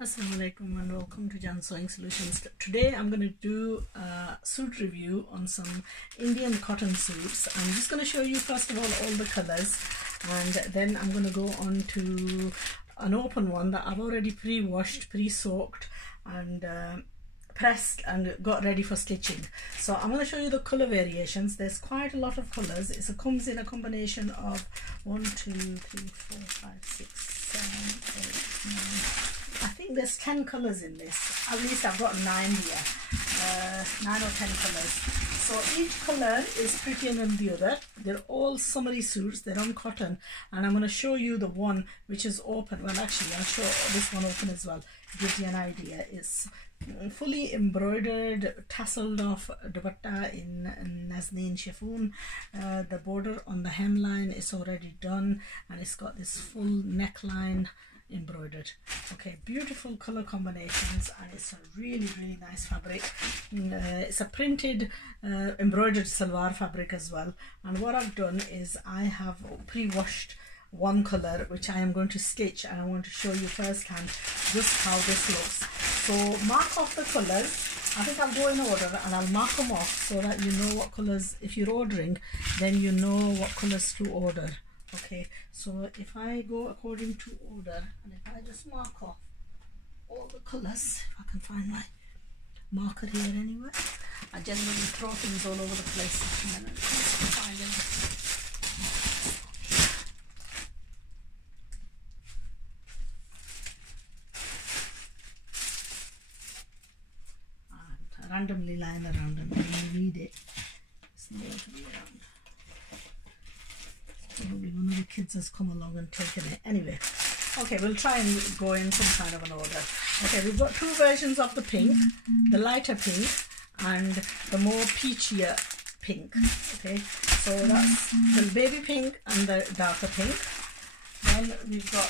Assalamualaikum and welcome to Jan Sewing Solutions. Today I'm going to do a suit review on some Indian cotton suits. I'm just going to show you first of all the colors, and then I'm going to go on to an open one that I've already pre-washed, pre-soaked and pressed and got ready for stitching. So I'm going to show you the color variations. There's quite a lot of colors. It comes in a combination of 1, 2, 3, 4, 5, 6, 7, 8, 9. I think there's 10 colors in this. At least I've got 9 here. 9 or 10 colors. So each color is prettier than the other. They're all summery suits. They're on cotton, and I'm going to show you the one which is open. Well, actually I'll show this one open as well. It gives you an idea. It's fully embroidered, tasseled off dupatta in Nazneen chiffon. The border on the hemline is already done, and it's got this full neckline embroidered. Okay, beautiful color combinations, and it's a really nice fabric. It's a printed embroidered salwar fabric as well. And what I've done is I have pre-washed one color which I am going to stitch, and I want to show you firsthand just how this looks. So mark off the colors. I think I'll go in order and I'll mark them off so that you know what colors, if you're ordering, then you know what colors to order. Okay, so if I go according to order, and if I just mark off all the colors, if I can find my marker here anywhere. I generally throw things all over the place and then I find them. And randomly lying around, and when you need it, it's nowhere to be around. Probably one of the kids has come along and taken it. Anyway, okay, we'll try and go in some kind of an order. Okay, we've got two versions of the pink, the lighter pink and the more peachier pink. Okay, so that's the baby pink and the darker pink. Then we've got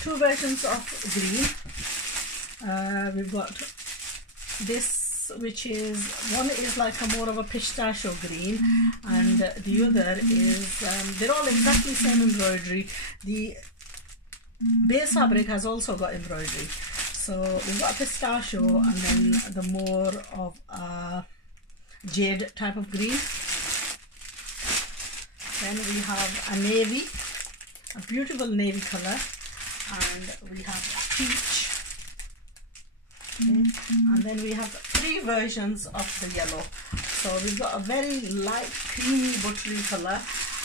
two versions of green. We've got this, which is, one is like a more of a pistachio green, and the other is they're all exactly same embroidery. The base fabric has also got embroidery. So we've got pistachio and then the more of a jade type of green. Then we have a navy, a beautiful navy color, and we have peach. Okay. And then we have three versions of the yellow. So we've got a very light creamy buttery color,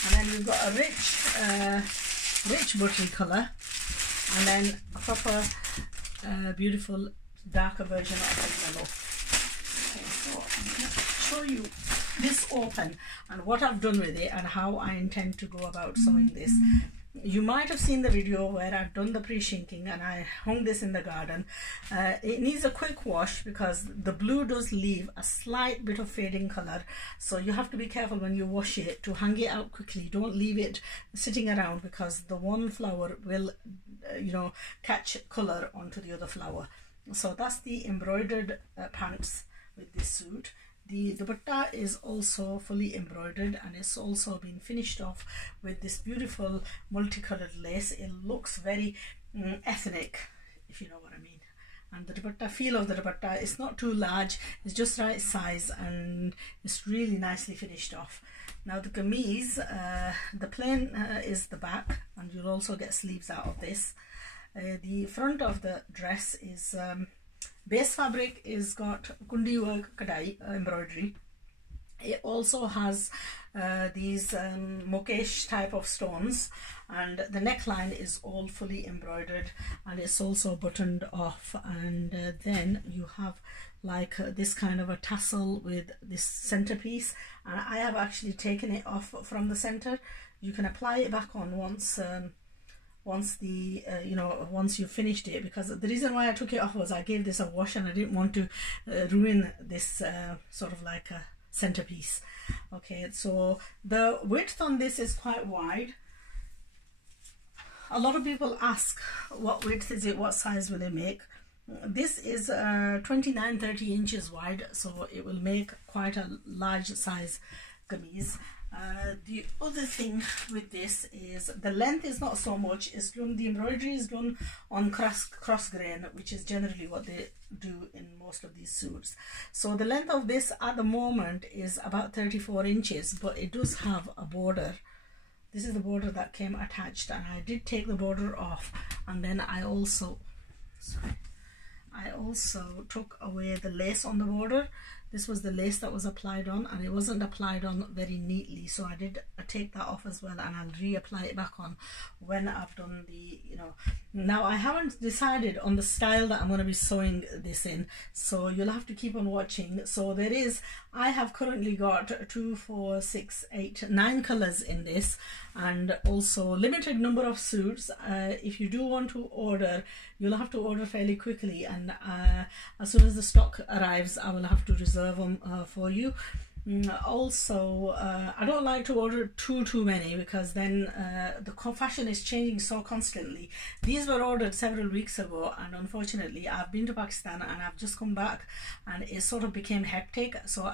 and then we've got a rich buttery color, and then a proper beautiful darker version of the yellow. Okay, so I'm going to show you this open and what I've done with it and how I intend to go about sewing this. You might have seen the video where I've done the pre-shinking and I hung this in the garden. It needs a quick wash because the blue does leave a slight bit of fading color, so you have to be careful when you wash it to hang it out quickly. Don't leave it sitting around because the one flower will catch color onto the other flower. So that's the embroidered pants with this suit. The dupatta is also fully embroidered, and it's also been finished off with this beautiful multicolored lace. It looks very ethnic, if you know what I mean. And the dupatta, feel of the dupatta, it's not too large, it's just right size, and it's really nicely finished off. Now the kameez, the plain is the back, and you'll also get sleeves out of this. The front of the dress is base fabric is got kundi work kadai embroidery. It also has these mokesh type of stones, and the neckline is all fully embroidered, and it's also buttoned off. And then you have like this kind of a tassel with this centerpiece, and I have actually taken it off from the center. You can apply it back on once you've finished it, because the reason why I took it off was I gave this a wash and I didn't want to ruin this sort of like a centerpiece. Okay, so the width on this is quite wide. A lot of people ask what width is it, what size will it make. This is 29-30 inches wide, so it will make quite a large size kameez. The other thing with this is the length is not so much. It's done, the embroidery is done on cross grain, which is generally what they do in most of these suits. So the length of this at the moment is about 34 inches, but it does have a border. This is the border that came attached, and I did take the border off, and then I also took away the lace on the border. This was the lace that was applied on, and it wasn't applied on very neatly, so I did take that off as well, and I'll reapply it back on when I've done the, you know. Now I haven't decided on the style that I'm going to be sewing this in, so you'll have to keep on watching. So there is, I have currently got 2, 4, 6, 8, 9 colors in this, and also limited number of suits. If you do want to order, you'll have to order fairly quickly, and as soon as the stock arrives, I will have to reserve them for you. Also, I don't like to order too many, because then the fashion is changing so constantly. These were ordered several weeks ago, and unfortunately I've been to Pakistan and I've just come back, and it sort of became hectic, so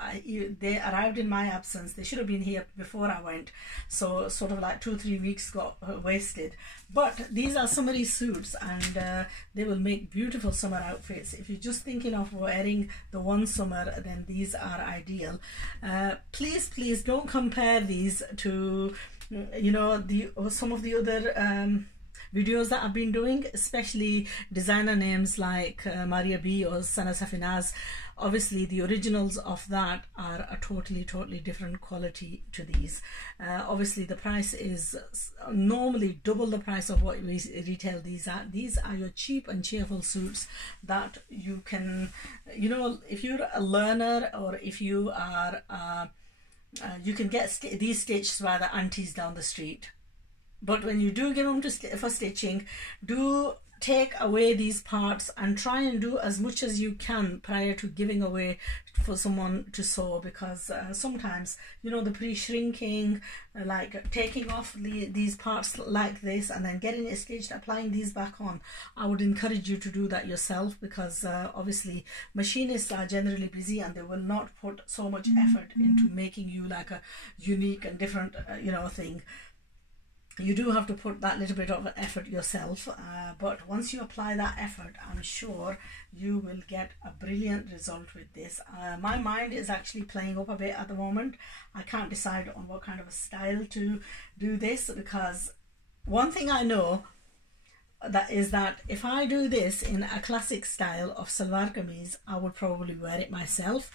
they arrived in my absence. They should have been here before I went, so sort of like 2-3 weeks got wasted. But these are summery suits, and they will make beautiful summer outfits. If you're just thinking of wearing the one summer, then these are ideal. Please don't compare these to, you know, some of the other videos that I've been doing, especially designer names like Maria B or Sana Safinaz. Obviously the originals of that are a totally different quality to these. Obviously the price is normally double the price of what we retail these at. These are your cheap and cheerful suits that you can, you know, if you're a learner, or if you are you can get these stitched by the aunties down the street. But when you do give them for stitching, do take away these parts and try and do as much as you can prior to giving away for someone to sew, because sometimes, you know, the pre-shrinking, like taking off these parts like this and then getting it stitched, applying these back on, I would encourage you to do that yourself, because obviously machinists are generally busy and they will not put so much effort into making you like a unique and different you know, thing. You do have to put that little bit of effort yourself, but once you apply that effort, I'm sure you will get a brilliant result with this. My mind is actually playing up a bit at the moment. I can't decide on what kind of a style to do this, because one thing I know is that if I do this in a classic style of salwar kameez, I would probably wear it myself.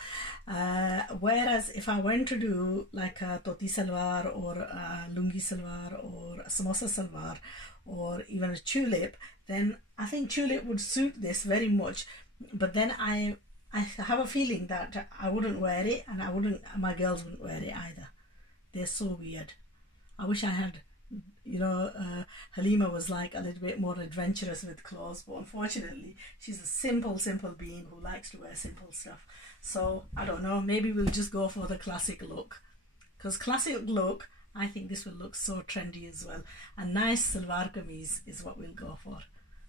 Whereas if I went to do like a dhoti salwar or a lungi salwar or a samosa salwar or even a tulip, then I think tulip would suit this very much. But then I have a feeling that I wouldn't wear it, and my girls wouldn't wear it either. They're so weird. I wish I had, you know, Halima was like a little bit more adventurous with clothes, but unfortunately she's a simple being who likes to wear simple stuff. So I don't know, maybe we'll just go for the classic look, because classic look, I think this will look so trendy as well. A nice salwar kameez is what we'll go for.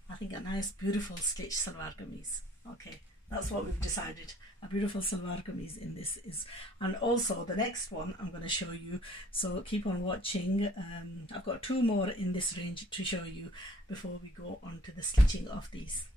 I think a nice beautiful stitched salwar kameez. Okay, that's what we've decided. A beautiful salwar kameez in this is, and also the next one I'm going to show you, so keep on watching. I've got 2 more in this range to show you before we go on to the stitching of these.